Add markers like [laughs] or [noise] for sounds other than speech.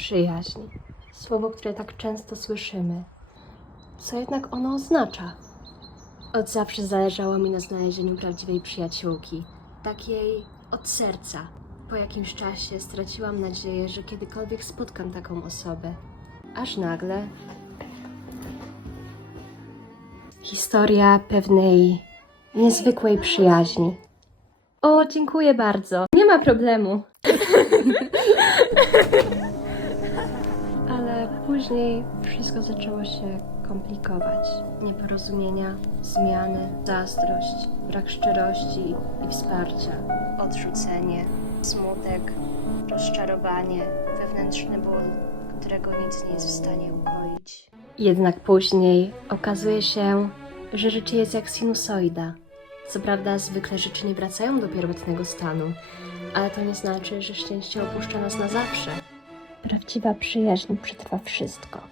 Przyjaźń. Słowo, które tak często słyszymy. Co jednak ono oznacza? Od zawsze zależało mi na znalezieniu prawdziwej przyjaciółki, takiej od serca. Po jakimś czasie straciłam nadzieję, że kiedykolwiek spotkam taką osobę. Aż nagle. Historia pewnej niezwykłej przyjaźni. O, dziękuję bardzo. Nie ma problemu. [laughs] Ale później wszystko zaczęło się komplikować. Nieporozumienia, zmiany, zazdrość, brak szczerości i wsparcia, odrzucenie, smutek, rozczarowanie, wewnętrzny ból, którego nic nie jest w stanie ukoić. Jednak później okazuje się, że życie jest jak sinusoida. Co prawda, zwykle rzeczy nie wracają do pierwotnego stanu, ale to nie znaczy, że szczęście opuszcza nas na zawsze. Prawdziwa przyjaźń przetrwa wszystko.